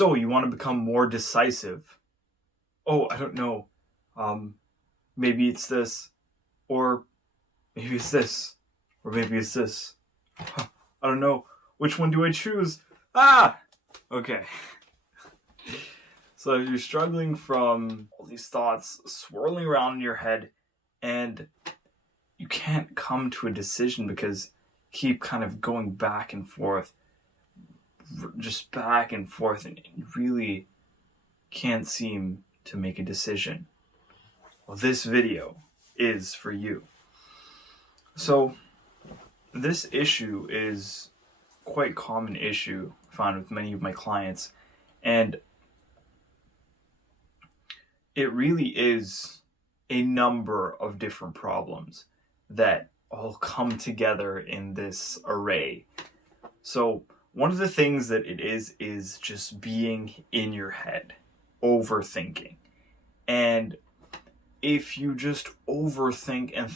So you want to become more decisive. Oh, I don't know. Maybe it's this, or maybe it's this, or maybe it's this. I don't know. Which one do I choose? Okay. So you're struggling from all these thoughts swirling around in your head, and you can't come to a decision because you keep kind of going back and forth, just back and forth, and you really can't seem to make a decision. Well, this video is for you. So this issue is quite common issue I found with many of my clients, and it really is a number of different problems that all come together in this array. So one of the things that it is just being in your head, overthinking. And if you just overthink and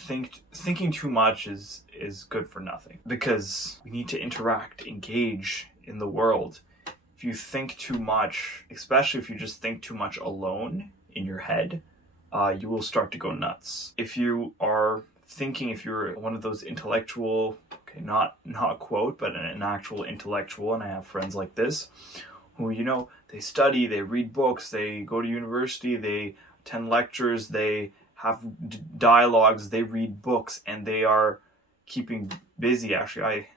thinking too much is good for nothing, because we need to interact, engage in the world. If you think too much, especially if you just think too much alone in your head, you will start to go nuts. If you are thinking, if you're one of those intellectual, okay, not a quote, but an actual intellectual, and I have friends like this, who, they study, they read books, they go to university, they attend lectures, they have dialogues, they read books, and they are keeping busy. Actually,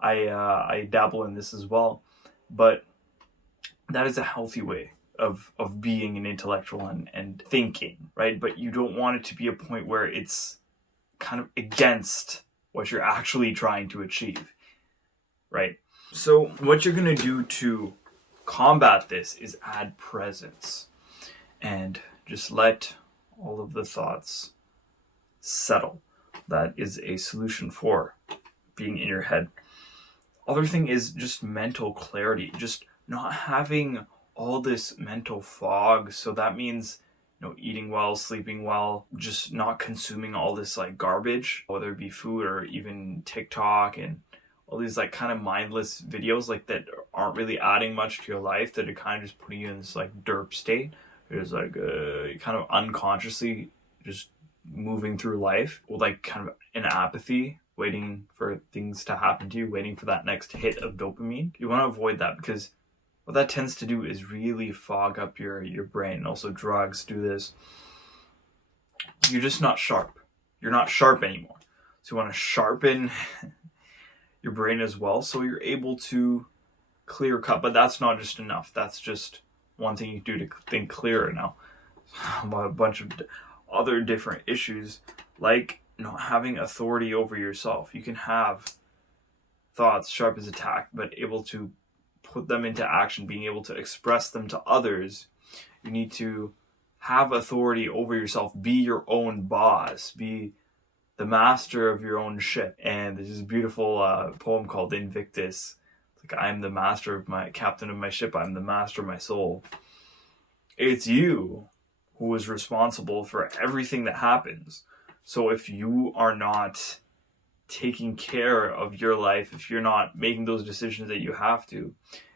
I dabble in this as well, but that is a healthy way of being an intellectual and thinking, right? But you don't want it to be a point where it's kind of against what you're actually trying to achieve, right? So what you're going to do to combat this is add presence and just let all of the thoughts settle. That is a solution for being in your head. Other thing is just mental clarity, just not having all this mental fog. So that means, eating well, sleeping well, just not consuming all this like garbage, whether it be food or even TikTok and all these like kind of mindless videos like that aren't really adding much to your life, that are kind of just putting you in this like derp state. It's like kind of unconsciously just moving through life with like kind of an apathy, waiting for things to happen to you, waiting for that next hit of dopamine. You want to avoid that, because what that tends to do is really fog up your brain. And also drugs do this. You're just not sharp. You're not sharp anymore. So you want to sharpen your brain as well, so you're able to clear cut. But that's not just enough. That's just one thing you do to think clearer. Now, a bunch of other different issues, like not having authority over yourself. You can have thoughts sharp as a tack, but able to put them into action, being able to express them to others. You need to have authority over yourself, be your own boss, be the master of your own ship. And there's this beautiful poem called Invictus. It's like, I am the master of my captain of my ship, I'm the master of my soul. It's you who is responsible for everything that happens. So if you are not taking care of your life, if you're not making those decisions that you have to,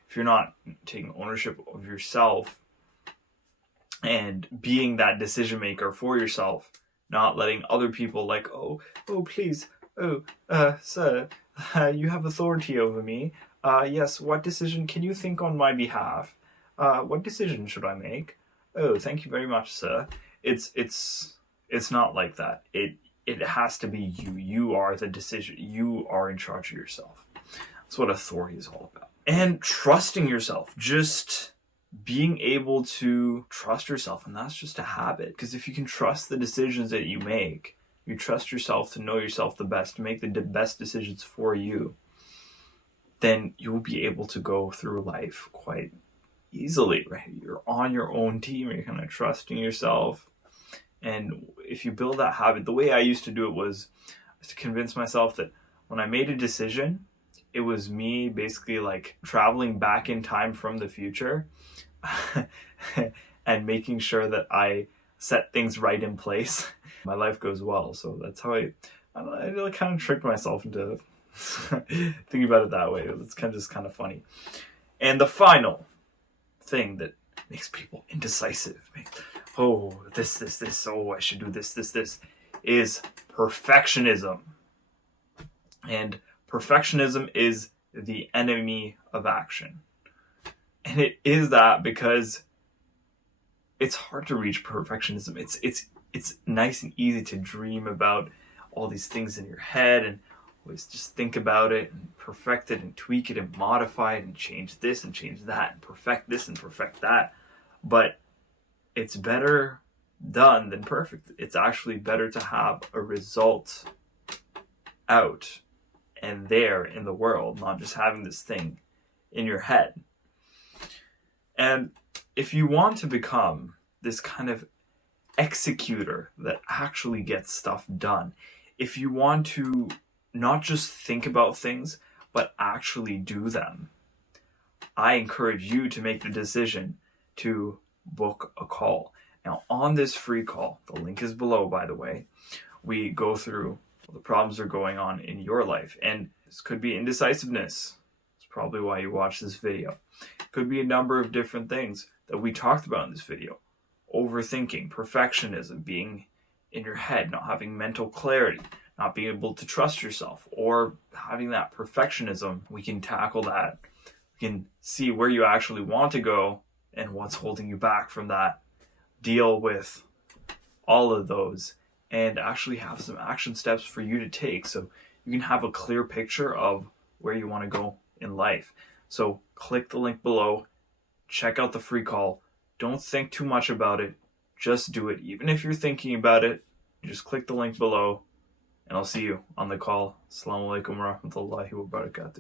if you're not taking ownership of yourself and being that decision maker for yourself, not letting other people like, oh please, sir, you have authority over me. Yes, what decision can you think on my behalf? What decision should I make? Oh, thank you very much, sir. It's not like that. It has to be you. You are the decision. You are in charge of yourself. That's what authority is all about. And trusting yourself, just being able to trust yourself. And that's just a habit. Because if you can trust the decisions that you make, you trust yourself to know yourself the best, to make the best decisions for you, then you will be able to go through life quite easily, right? You're on your own team. You're kind of trusting yourself. And if you build that habit, the way I used to do it was to convince myself that when I made a decision, it was me basically like traveling back in time from the future and making sure that I set things right in place. My life goes well. So that's how I kind of tricked myself into thinking about it that way. It's kind of funny. And the final thing that makes people indecisive. Oh, this, oh, I should do this, is perfectionism. And perfectionism is the enemy of action. And it is that because it's hard to reach perfectionism. It's nice and easy to dream about all these things in your head and always just think about it and perfect it and tweak it and modify it and change this and change that and perfect this and perfect that. But it's better done than perfect. It's actually better to have a result out and there in the world, not just having this thing in your head. And if you want to become this kind of executor that actually gets stuff done, if you want to not just think about things, but actually do them, I encourage you to make the decision to book a call. Now, on this free call, the link is below, by the way, we go through the problems that are going on in your life. And this could be indecisiveness. It's probably why you watch this video. It could be a number of different things that we talked about in this video. Overthinking, perfectionism, being in your head, not having mental clarity, not being able to trust yourself, or having that perfectionism. We can tackle that. We can see where you actually want to go and what's holding you back from that. Deal with all of those and actually have some action steps for you to take so you can have a clear picture of where you want to go in life. So click the link below, check out the free call. Don't think too much about it. Just do it. Even if you're thinking about it, just click the link below and I'll see you on the call. Assalamu alaikum wa rahmatullahi wa barakatuh.